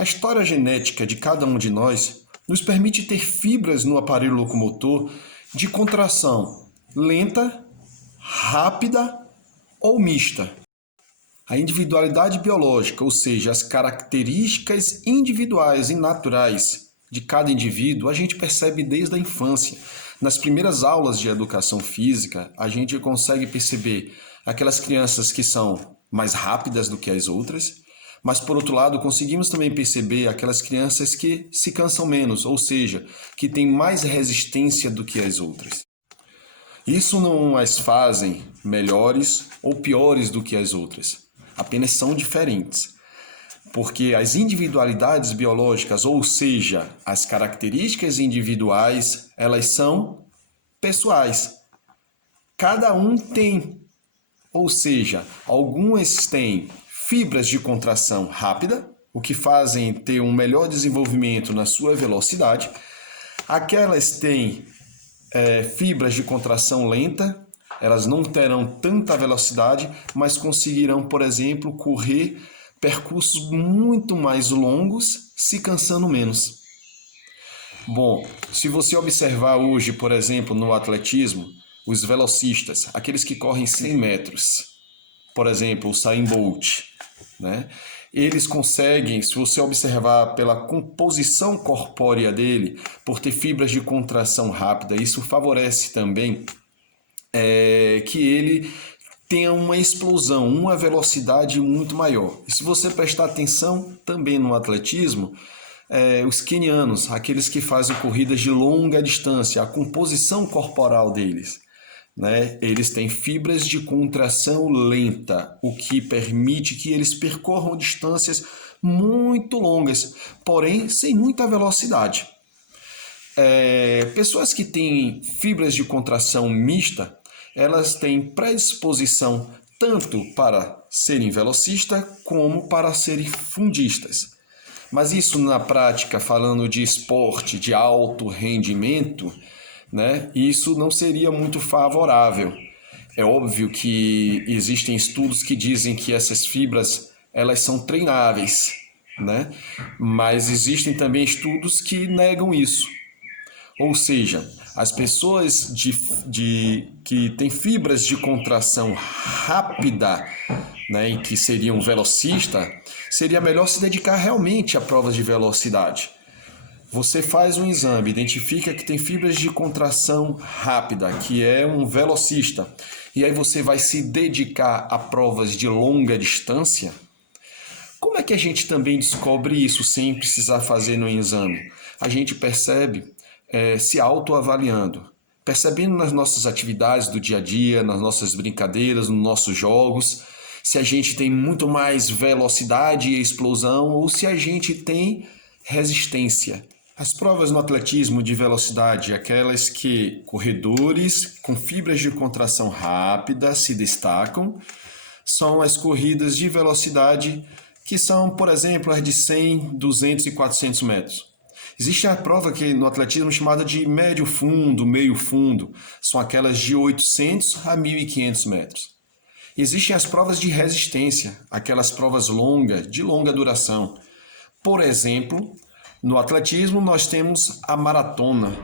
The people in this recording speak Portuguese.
A história genética de cada um de nós nos permite ter fibras no aparelho locomotor de contração lenta, rápida ou mista. A individualidade biológica, ou seja, as características individuais e naturais de cada indivíduo, a gente percebe desde a infância. Nas primeiras aulas de educação física, a gente consegue perceber aquelas crianças que são mais rápidas do que as outras, mas por outro lado, conseguimos também perceber aquelas crianças que se cansam menos, ou seja, que têm mais resistência do que as outras. Isso não as fazem melhores ou piores do que as outras, apenas são diferentes. Porque as individualidades biológicas, ou seja, as características individuais, elas são pessoais. Cada um tem, ou seja, algumas têm fibras de contração rápida, o que fazem ter um melhor desenvolvimento na sua velocidade. Aquelas têm fibras de contração lenta, elas não terão tanta velocidade, mas conseguirão, por exemplo, correr percursos muito mais longos, se cansando menos. Bom, se você observar hoje, por exemplo, no atletismo, os velocistas, aqueles que correm 100 metros, por exemplo, o Usain Bolt, né? Eles conseguem, se você observar pela composição corpórea dele, por ter fibras de contração rápida, isso favorece também que ele tenha uma explosão, uma velocidade muito maior. E se você prestar atenção também no atletismo, os quenianos, aqueles que fazem corridas de longa distância, a composição corporal deles, né? Eles têm fibras de contração lenta, o que permite que eles percorram distâncias muito longas, porém sem muita velocidade. Pessoas que têm fibras de contração mista, elas têm predisposição tanto para serem velocistas como para serem fundistas. Mas isso na prática, falando de esporte, de alto rendimento, né, isso não seria muito favorável. É óbvio que existem estudos que dizem que essas fibras elas são treináveis, né? Mas existem também estudos que negam isso. Ou seja, as pessoas que têm fibras de contração rápida, né, e que seriam velocistas, seria melhor se dedicar realmente a provas de velocidade. Você faz um exame, identifica que tem fibras de contração rápida, que é um velocista, e aí você vai se dedicar a provas de longa distância. Como é que a gente também descobre isso sem precisar fazer no exame? A gente percebe se autoavaliando, percebendo nas nossas atividades do dia a dia, nas nossas brincadeiras, nos nossos jogos, se a gente tem muito mais velocidade e explosão ou se a gente tem resistência. As provas no atletismo de velocidade, aquelas que corredores com fibras de contração rápida se destacam, são as corridas de velocidade que são, por exemplo, as de 100, 200 e 400 metros. Existe a prova que no atletismo chamada de médio fundo, meio fundo, são aquelas de 800 a 1.500 metros. Existem as provas de resistência, aquelas provas longas, de longa duração. Por exemplo, no atletismo nós temos a maratona.